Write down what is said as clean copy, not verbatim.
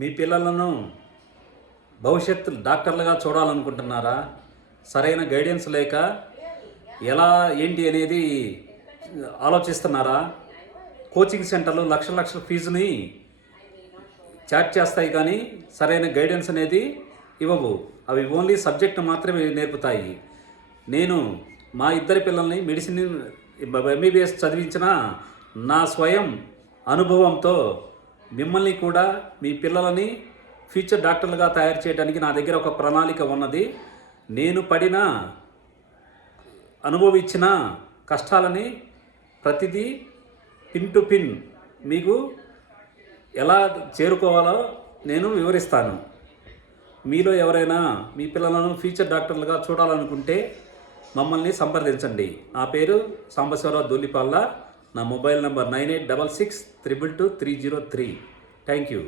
మీ పిల్లలను భవిష్యత్తు డాక్టర్లుగా చూడాలనుకుంటున్నారా? సరైన గైడెన్స్ లేక ఎలా ఏంటి అనేది ఆలోచిస్తున్నారా? కోచింగ్ సెంటర్లు లక్షల లక్షల ఫీజుని చార్జ్ చేస్తాయి, కానీ సరైన గైడెన్స్ అనేది ఇవ్వవు. అవి ఓన్లీ సబ్జెక్ట్ మాత్రమే నేర్పుతాయి. నేను మా ఇద్దరి పిల్లల్ని మెడిసిన్ ఎంబీబీఎస్ చదివించిన నా స్వయం అనుభవంతో మిమ్మల్ని కూడా మీ పిల్లలని ఫ్యూచర్ డాక్టర్లుగా తయారు చేయడానికి నా దగ్గర ఒక ప్రణాళిక ఉన్నది. నేను పడిన అనుభవించిన కష్టాలని ప్రతిదీ పిన్ టు పిన్ మీకు ఎలా చేరుకోవాలో నేను వివరిస్తాను. మీలో ఎవరైనా మీ పిల్లలను ఫ్యూచర్ డాక్టర్లుగా చూడాలనుకుంటే మమ్మల్ని సంప్రదించండి. నా పేరు సాంబశివరావు దూలిపాల్ల. నా మొబైల్ నంబర్ 9866222303. Thank you.